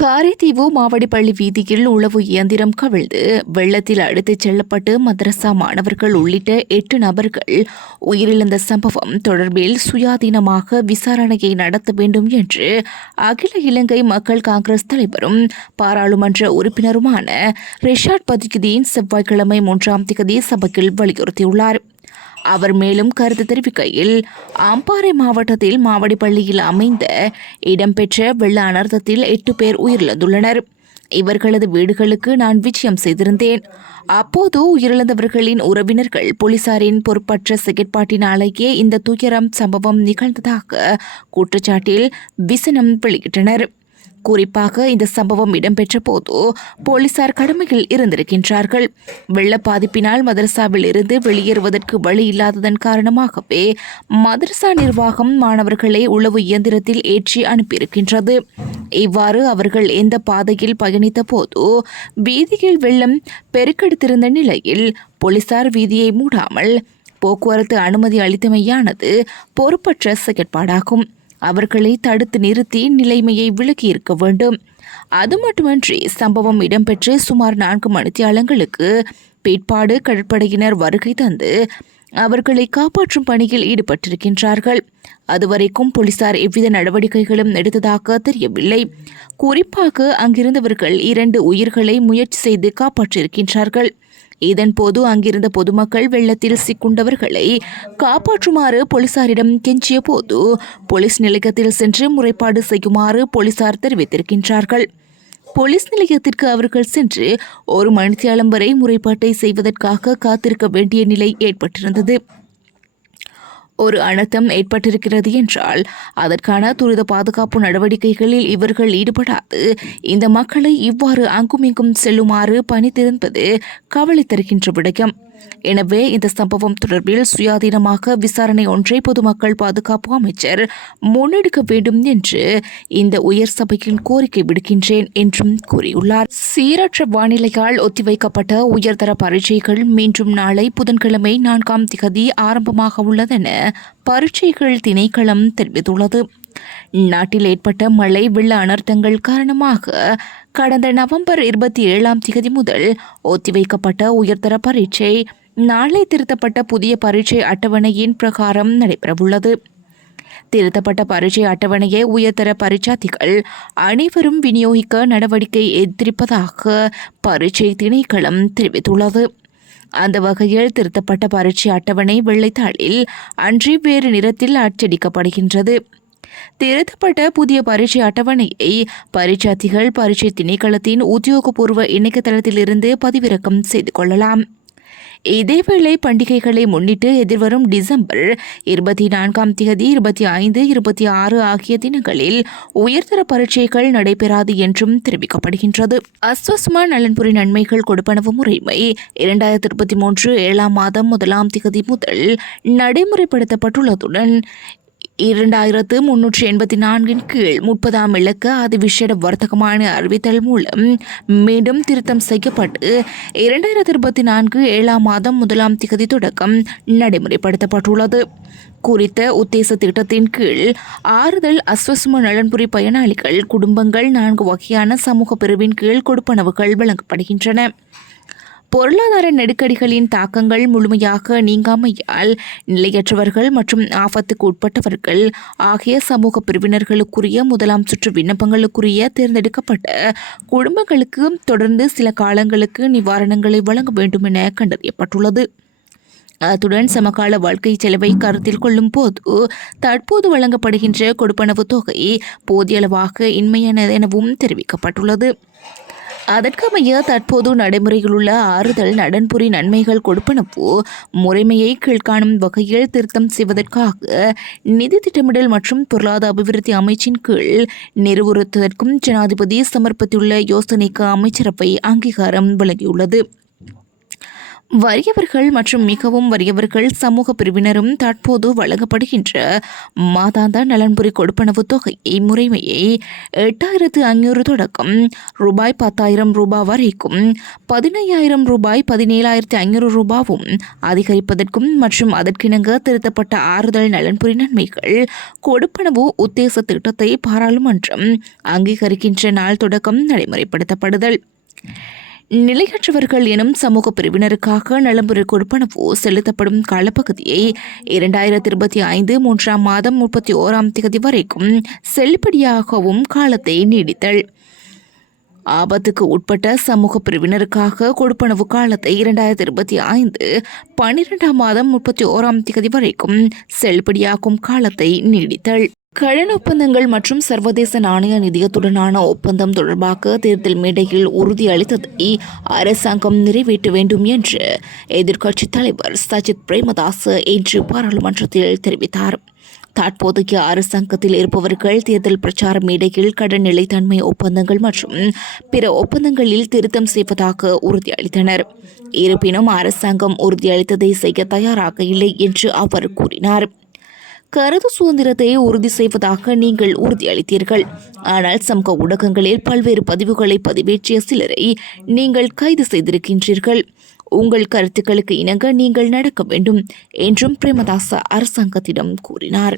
காரைதீவு மாவடிப்பள்ளி வீதியில் உளவு இயந்திரம் கவிழ்ந்து வெள்ளத்தில் அடித்துச் செல்லப்பட்டு மதரசா மாணவர்கள் உள்ளிட்ட எட்டு நபர்கள் உயிரிழந்த சம்பவம் தொடர்பில் சுயாதீனமாக விசாரணையை நடத்த வேண்டும் என்று அகில இலங்கை மக்கள் காங்கிரஸ் தலைவரும் பாராளுமன்ற உறுப்பினருமான ரிஷாட் பதிகுதீன் செவ்வாய்க்கிழமை மூன்றாம் திகதி சபையில் வலியுறுத்தியுள்ளார். அவர் மேலும் கருத்து தெரிவிக்கையில் அம்பாறை மாவட்டத்தில் மாவடிப்பள்ளியில் அமைந்த இடம்பெற்ற வெள்ள அனர்த்தத்தில் எட்டு பேர் உயிரிழந்துள்ளனர். இவர்களது வீடுகளுக்கு நான் விஜயம் செய்திருந்தேன். அப்போது உயிரிழந்தவர்களின் உறவினர்கள் போலீசாரின் பொறுப்பற்ற செயற்பாட்டினாலேயே இந்த துயரம் சம்பவம் நிகழ்ந்ததாக குற்றச்சாட்டில் விசனம் வெளியிட்டனர். குறிப்பாக இந்த சம்பவம் இடம்பெற்ற போது போலீசார் கடமையில் இருந்திருக்கின்றார்கள். வெள்ள பாதிப்பினால் மதரசாவில் இருந்து வெளியேறுவதற்கு வழி இல்லாததன் காரணமாகவே மதரசா நிர்வாகம் மாணவர்களை உளவு இயந்திரத்தில் ஏற்றி அனுப்பியிருக்கின்றது. இவ்வாறு அவர்கள் எந்த பாதையில் பயணித்த போது வீதியில் வெள்ளம் பெருக்கெடுத்திருந்த நிலையில் போலீசார் வீதியை மூடாமல் போக்குவரத்து அனுமதி அளித்தமையானது பொறுப்பற்ற செயற்பாடாகும். அவர்களை தடுத்து நிறுத்தி நிலைமையை விளக்கியிருக்க வேண்டும். அது மட்டுமன்றி சம்பவம் இடம்பெற்று சுமார் நான்கு மணித்தியாலங்களுக்கு பிற்பாடு கடற்படையினர் வருகை தந்து அவர்களை காப்பாற்றும் பணியில் ஈடுபட்டிருக்கின்றார்கள். அதுவரைக்கும் போலீசார் எவ்வித நடவடிக்கைகளும் எடுத்ததாக தெரியவில்லை. குறிப்பாக அங்கிருந்தவர்கள் இரண்டு உயிர்களை முயற்சி செய்து காப்பாற்றியிருக்கின்றார்கள். இதன்போது அங்கிருந்த பொதுமக்கள் வெள்ளத்தில் சிக்குண்டவர்களை காப்பாற்றுமாறு போலீசாரிடம் கெஞ்சிய போது போலீஸ் நிலையத்தில் சென்று முறைப்பாடு செய்யுமாறு போலீசார் தெரிவித்திருக்கின்றார்கள். போலீஸ் நிலையத்திற்கு அவர்கள் சென்று ஒரு மணித்தியாலம் வரை முறைப்பாட்டை செய்வதற்காக காத்திருக்க வேண்டிய நிலை ஏற்பட்டிருந்தது. ஒரு அனர்த்தம் ஏற்பட்டிருக்கிறது என்றால் அதற்கான துரித பாதுகாப்பு நடவடிக்கைகளில் இவர்கள் ஈடுபடாது. இந்த மக்களை இவ்வாறு அங்குமிங்கும் செல்லுமாறு பணித்திருப்பது கவலை தருகின்ற விடயம். எனவே இந்த சம்பவம் தொடர்பில் சுயாதீனமாக விசாரணை ஒன்றை பொதுமக்கள் பாதுகாப்பு அமைச்சர் முன்னெடுக்க வேண்டும் என்று இந்த உயர் சபையில் கோரிக்கை விடுக்கின்றேன் என்றும் கூறியுள்ளார். சீரற்ற வானிலையால் ஒத்திவைக்கப்பட்ட உயர்தர பரீட்சைகள் மீண்டும் நாளை புதன்கிழமை நான்காம் திகதி ஆரம்பமாக உள்ளதென பரீட்சைகள் திணைக்களம் தெரிவித்துள்ளது. நாட்டில் ஏற்பட்ட மழை வெள்ள அனர்த்தங்கள் காரணமாக கடந்த நவம்பர் இருபத்தி ஏழாம் திகதி முதல் ஒத்திவைக்கப்பட்ட உயர்தர பரீட்சை. நாளை திருத்தப்பட்ட புதிய பரீட்சை அட்டவணையின் பிரகாரம் நடைபெறவுள்ளது. திருத்தப்பட்ட பரீட்சை அட்டவணையை உயர்தர பரீட்சார்த்திகள் அனைவரும் விநியோகிக்க நடவடிக்கை எடுத்திருப்பதாக பரீட்சை திணைக்களம் தெரிவித்துள்ளது. அந்த வகையில் திருத்தப்பட்ட பரீட்சை அட்டவணை வெள்ளைத்தாளில் அன்றி வேறு நிறத்தில் அச்சடிக்கப்படுகின்றது. திருத்தப்பட்ட புதிய பரீட்சை அட்டவணையை பரீட்சார்த்திகள் பரீட்சை திணைக்களத்தின் உத்தியோகபூர்வ இணையதளத்திலிருந்து பதிவிறக்கம் செய்து கொள்ளலாம். இதேவேளை பண்டிகைகளை முன்னிட்டு எதிர்வரும் டிசம்பர் இருபத்தி நான்காம் தேதி இருபத்தி ஐந்து இருபத்தி ஆறு ஆகிய தினங்களில் உயர்தர பரீட்சைகள் நடைபெறாது என்றும் தெரிவிக்கப்படுகின்றது. அஸ்வஸ்மா நலன்புரி நன்மைகள் கொடுப்பனவு முறைமை இரண்டாயிரத்தி இருபத்தி மூன்று ஏழாம் மாதம் முதலாம் திகதி முதல் நடைமுறைப்படுத்தப்பட்டுள்ளதுடன் இரண்டாயிரத்து முன்னூற்றி எண்பத்தி நான்கின் கீழ் முப்பதாம் இலக்க அதிவிசேட வர்த்தகமான அறிவித்தல் மூலம் மீண்டும் திருத்தம் செய்யப்பட்டு இரண்டாயிரத்தி இருபத்தி நான்கு ஏழாம் மாதம் முதலாம் திகதி தொடக்கம் நடைமுறைப்படுத்தப்பட்டுள்ளது. குறித்த உத்தேச திட்டத்தின் கீழ் ஆறுதல் அஸ்வசும நலன்புரி பயனாளிகள் குடும்பங்கள் நான்கு வகையான சமூக பிரிவின் கீழ் கொடுப்பனவுகள் வழங்கப்படுகின்றன. பொருளாதார நெருக்கடிகளின் தாக்கங்கள் முழுமையாக நீங்காமையால் நிலையற்றவர்கள் மற்றும் ஆபத்துக்கு உட்பட்டவர்கள் ஆகிய சமூக பிரிவினர்களுக்குரிய முதலாம் சுற்று விண்ணப்பங்களுக்குரிய தேர்ந்தெடுக்கப்பட்ட குடும்பங்களுக்கு தொடர்ந்து சில காலங்களுக்கு நிவாரணங்களை வழங்க வேண்டும் என கண்டறியப்பட்டுள்ளது. அத்துடன் சமகால வாழ்க்கை செலவை கருத்தில் கொள்ளும் போது தற்போது வழங்கப்படுகின்ற கொடுப்பனவு தொகை போதியளவாக இன்மையானது எனவும் தெரிவிக்கப்பட்டுள்ளது. அதற்கமைய தற்போது நடைமுறையில் உள்ள ஆறுதல் நடன்புரி நன்மைகள் கொடுப்பனவோ முறைமையை கீழ்காணும் வகையில் திருத்தம் செய்வதற்காக நிதி திட்டமிடல் மற்றும் பொருளாதார அபிவிருத்தி அமைச்சின் கீழ் நிறுவுறுத்ததற்கும் ஜனாதிபதி சமர்ப்பித்துள்ள யோசனைக்கு அமைச்சரவை அங்கீகாரம் வழங்கியுள்ளது. வறியவர்கள் மற்றும் மிகவும் வறியவர்கள் சமூக பிரிவினரும் தற்போது வழங்கப்படுகின்ற மாதாந்த நலன்புரி கொடுப்பனவு தொகையை முறைமையை எட்டாயிரத்து ஐநூறு தொடக்கம் ரூபாய் பத்தாயிரம் ரூபாய் வரைக்கும் பதினையாயிரம் ரூபாய் பதினேழாயிரத்து ஐநூறு ரூபாவும் அதிகரிப்பதற்கும் மற்றும் அதற்கிணங்க திருத்தப்பட்ட ஆறுதல் நலன்புரி நன்மைகள் கொடுப்பனவு உத்தேச திட்டத்தை பாராளுமன்றம் அங்கீகரிக்கின்ற நாள் தொடக்கம் நடைமுறைப்படுத்தப்படுதல். நிலையற்றவர்கள் எனும் சமூக பிரிவினருக்காக நலம்புரி கொடுப்பனவு செலுத்தப்படும் காலப்பகுதியை இரண்டாயிரத்தி இருபத்தி ஐந்து மூன்றாம் மாதம் முப்பத்தி ஓராம் தேதி வரைக்கும் செல்லுபடியாகவும் காலத்தை நீடித்தல். ஆபத்துக்கு உட்பட்ட சமூக பிரிவினருக்காக கொடுப்பனவு காலத்தை இரண்டாயிரத்தி இருபத்தி ஐந்து பன்னிரெண்டாம் மாதம் முப்பத்தி ஓராம் தேதி வரைக்கும் செல்லுபடியாகும் காலத்தை நீடித்தல். கடன் ஒப்பந்தங்கள் மற்றும் சர்வதேச நாணய நிதியத்துடனான ஒப்பந்தம் தொடர்பாக தேர்தல் மேடையில் உறுதியளித்ததை அரசாங்கம் நிறைவேற்ற வேண்டும் என்று எதிர்க்கட்சித் தலைவர் சஜித் பிரேமதாஸ் இன்று பாராளுமன்றத்தில் தெரிவித்தார். தற்போதைய அரசாங்கத்தில் இருப்பவர்கள் தேர்தல் பிரச்சார மேடையில் கடன் நிலைத்தன்மை ஒப்பந்தங்கள் மற்றும் பிற ஒப்பந்தங்களில் திருத்தம் செய்வதாக உறுதியளித்தனர் இருப்பினும் அரசாங்கம் உறுதியளித்ததை செய்ய தயாராக இல்லை என்று அவர் கூறினார். கருத்து சுதந்திரத்தை உறுதி செய்வதாக நீங்கள் உறுதியளித்தீர்கள். ஆனால் சமூக ஊடகங்களில் பல்வேறு பதிவுகளை பதிவேற்றிய சிலரை நீங்கள் கைது செய்திருக்கின்றீர்கள். உங்கள் கருத்துக்களுக்கு இணங்க நீங்கள் நடக்க வேண்டும் என்றும் பிரேமதாச அரசாங்கத்திடம் கூறினார்.